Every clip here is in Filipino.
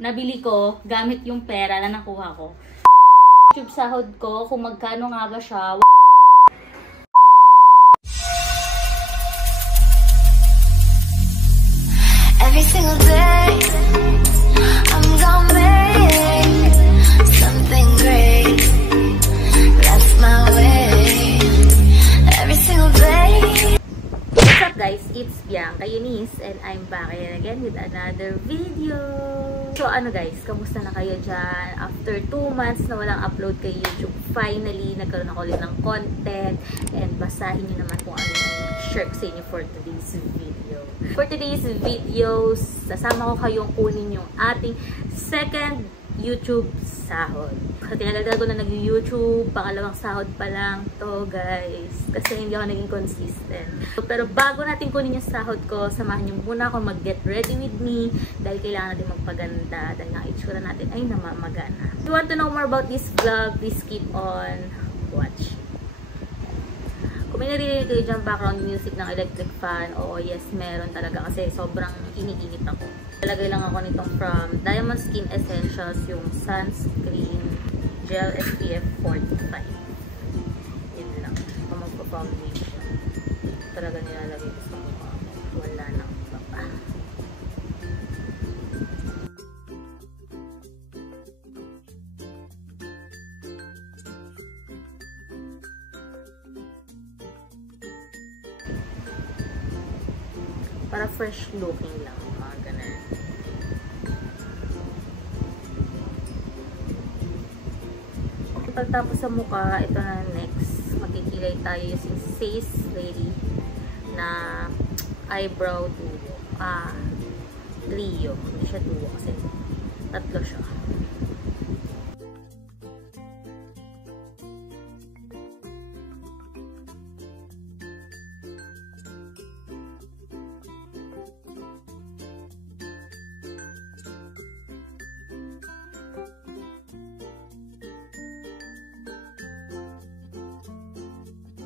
nabili ko gamit yung pera na nakuha ko. YouTube sahod ko, kung magkano nga ba siya. Every single day I'm gonna make something great. That's my way. Every single day. What's up guys? It's Bianca Eunice and I'm back again with another video. So ano guys, kamusta na kayo dyan? After 2 months na walang upload kay YouTube, finally nagkaroon ako ulit ng content and basahin nyo naman kung ano yung share ko sa inyo for today's video. For today's video, sasama ko kayong kunin yung ating second YouTube sahod. Tinagaldal ko na nag-YouTube, pangalawang sahod pa lang to guys. Kasi hindi ako naging consistent. Pero bago natin kunin yung sahod ko, samahan nyo muna ako mag-get ready with me. Dahil kailangan natin magpaganda. Dahil nga itsura natin ay namamagana. If you want to know more about this vlog, please keep on watching. Kung may naririnig kayo dyan background music ng electric fan, oo yes, meron talaga kasi sobrang iniinit ako. Talagay lang ako nitong from Diamond Skin Essentials, yung Sunscreen Gel SPF 45. Yun lang. Kung magpa-foundation. Talaga nilalagay ko sa mukha. Wala nang baba. Para fresh looking lang, mga ganun. Pagtapos sa mukha, ito na next. Magkikilay tayo using Face Lady na eyebrow duo. Trio. Hindi siya duo kasi tatlo siya.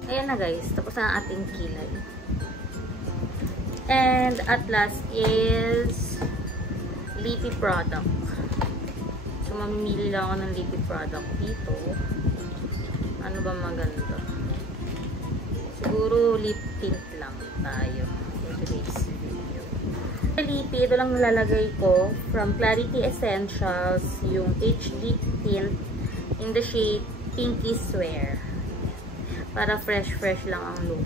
Ayan na guys, tapos na ang ating kilay. And at last is lippy product. So mamimili lang ako ng lippy product dito. Ano ba maganda? Siguro lip tint lang tayo for today's video. Lippy, ito lang nilalagay ko from Clarity Essentials, yung HD tint in the shade Pinky Swear. Para fresh lang ang look.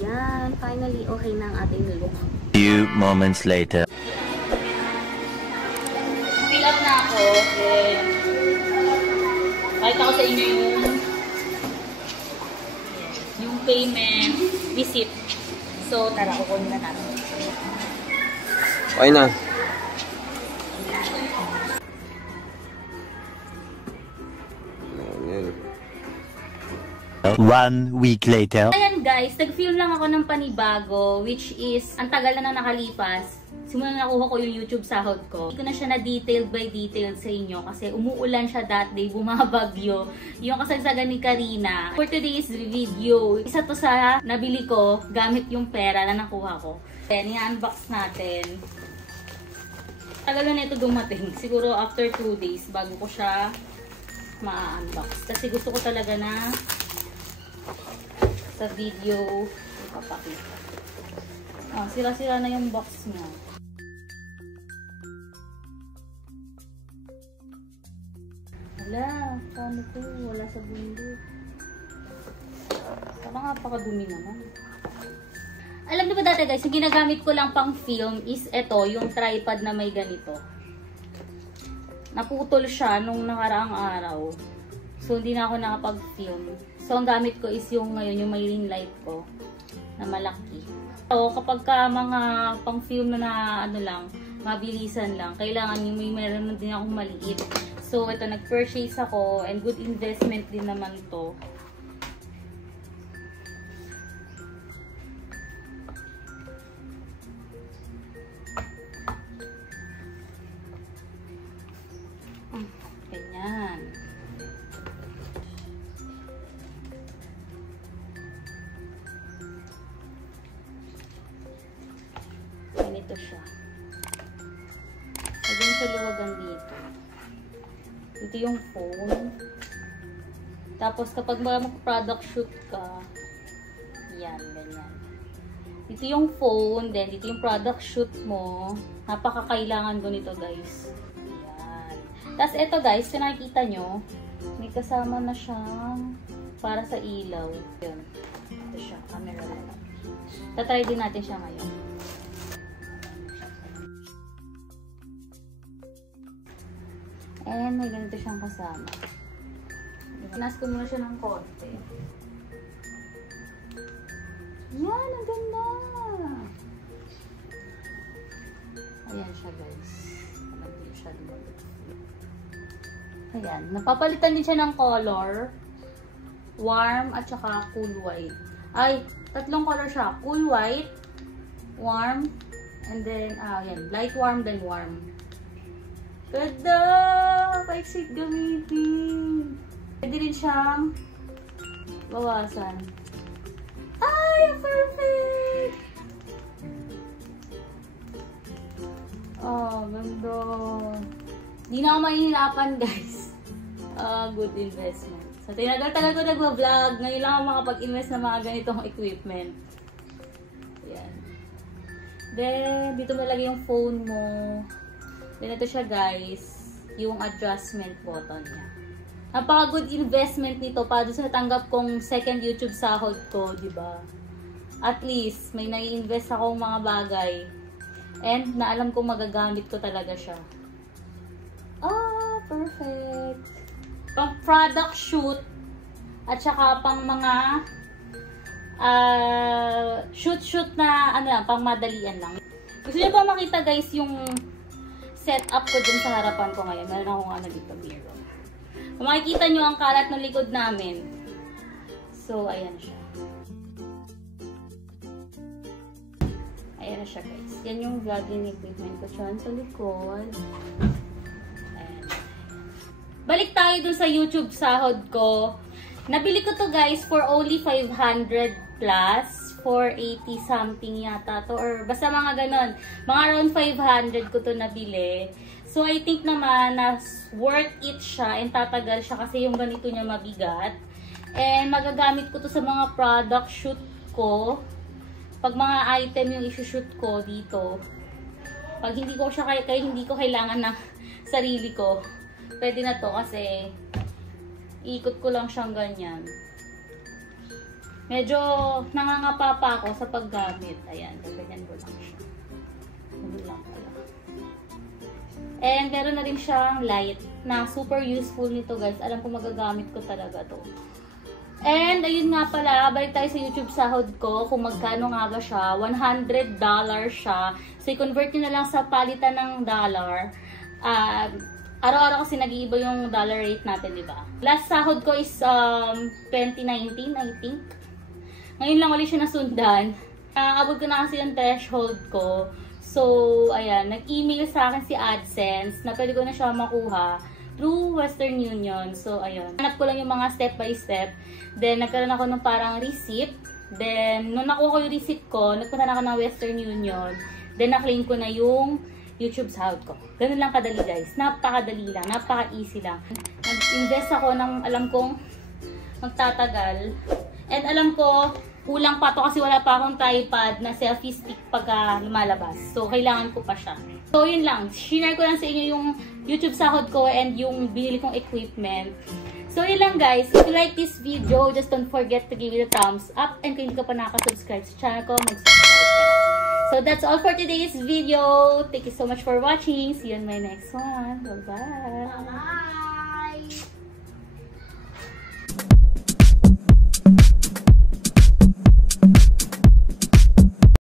Yan, finally okay na ang ating look. Few moments later. Fill up na ako. Pakita ko sa inyo yung payment receipt. So, tara, kukunin na natin. Okay na. One week later. Ayan guys, nag-film lang ako ng panibago, which is, ang tagal na nakalipas. Simula na nakuha ko yung YouTube sahod ko. Hindi ko na siya na detailed by detailed sa inyo kasi umuulan siya that day, bumabagyo. Yung kasagsagan ni Karina. For today's video, isa to sa nabili ko gamit yung pera na nakuha ko. Then, i-unbox natin. Tagal na ito dumating. Siguro after 2 days bago ko siya ma-unbox. Kasi gusto ko talaga na sa video ipapakita. Sira-sira na yung box niya. Wala, paano ko? Wala sa bundok. Parang napakadumi naman. Alam niyo ba dati guys, yung ginagamit ko lang pang film is ito, yung tripod na may ganito. Naputol siya nung nakaraang araw. So, hindi na ako nakapag-film. So, ang gamit ko is yung ngayon, yung may ring light ko na malaki. So, kapag ka mga pang-film na ano lang, mabilisan lang, kailangan yung may meron din akong maliit. So, ito, nag-purchase ako and good investment din naman to. siya luwagan dito. Ito yung phone. Tapos kapag mag-product shoot ka, yan, ganyan. Dito yung phone, then dito yung product shoot mo. Napakakailangan ko nito, guys. Yan. Tapos ito, guys, kung nakikita nyo, may kasama na siyang para sa ilaw. Yun. Ito siya, camera lang. Tatry din natin siya ngayon. And may ganito siyang kasama. Nas ko muna siya ng konti. Yan, ang ganda! Ayan siya, guys. Ayan siya, ayan. Napapalitan din siya ng color. Warm at saka cool white. Ay, tatlong color siya. Cool white, warm, and then, ayan. Light warm, then warm. Ganda! Paiksit gamitin. Pwede rin siyang bawasan. Ay, perfect! Oh, ganda. Hindi na ako mahihirapan, guys. Good investment. So, tinagal-tagal ko nag-vlog. Ngayon lang ako makapag-invest ng mga ganitong equipment. Ayan. Then, dito mo lagay yung phone mo. Then, ito siya, guys. Yung adjustment button niya. Napaka-good investment nito para doon sa tanggap kong second YouTube sahod ko, di ba? At least, may nai-invest akong mga bagay. And, na alam kong magagamit ko talaga siya. Ah, perfect! Pang product shoot, at saka pang mga shoot na, ano lang, pang madalian lang. Gusto niyo ba makita, guys, yung setup ko dun sa harapan ko ngayon? Meron akong ano dito, mirror. Kung makikita nyo ang kalat ng likod namin. So, ayan siya. Ayan na siya, guys. Yan yung vlogging equipment ko dyan sa likod. Ayan. Balik tayo dun sa YouTube sahod ko. Nabili ko to, guys, for only 500 plus. 480 something yata to. Or basta mga ganon. Mga around 500 ko to nabili. So, I think naman na worth it siya and tatagal siya kasi yung ganito niya mabigat. And magagamit ko to sa mga product shoot ko. Pag mga item yung isushoot ko dito. Pag hindi ko siya hindi ko kailangan ng sarili ko. Pwede na to kasi ikot ko lang siyang ganyan. Medyo nangangapa pa ako sa paggamit. Ayan, ganyan ko lang siya. Hindi lang pala. And meron na rin siyang light na super useful nito, guys. Alam ko magagamit ko talaga to. And ayun nga pala, balik tayo sa YouTube sahod ko. Kung magkano nga ba siya, $100 siya. So i-convert nyo na lang sa palitan ng dollar. Araw-araw kasi nag-iiba yung dollar rate natin, di ba? Last sahod ko is 2019, I think. Ngayon lang ulit siya nasundan. Abot ko na kasi yung threshold ko. So, ayan, nag-email sa akin si AdSense na pwede ko na siya makuha through Western Union. So, ayun. Hanap ko lang yung mga step by step. Then, nagkaroon ako ng parang receipt. Then, nung nakuha ko yung receipt ko, nagpunta na ako ng Western Union. Then, na-claim ko na yung YouTube sahod ko. Ganun lang kadali, guys. Napakadali lang. Napaka-easy lang. Nag-invest ako ng alam kong magtatagal. And alam ko, kulang pa to kasi wala pa akong tripod na selfie stick pagka lumalabas. So, kailangan ko pa siya. So, yun lang. Share ko lang sa inyo yung YouTube sahod ko and yung binili kong equipment. So, yun lang, guys. If you like this video, just don't forget to give it a thumbs up. And kung hindi ka pa nakasubscribe sa channel ko, mag-subscribe ka. So, that's all for today's video. Thank you so much for watching. See you in my next one. Bye-bye. Bye-bye.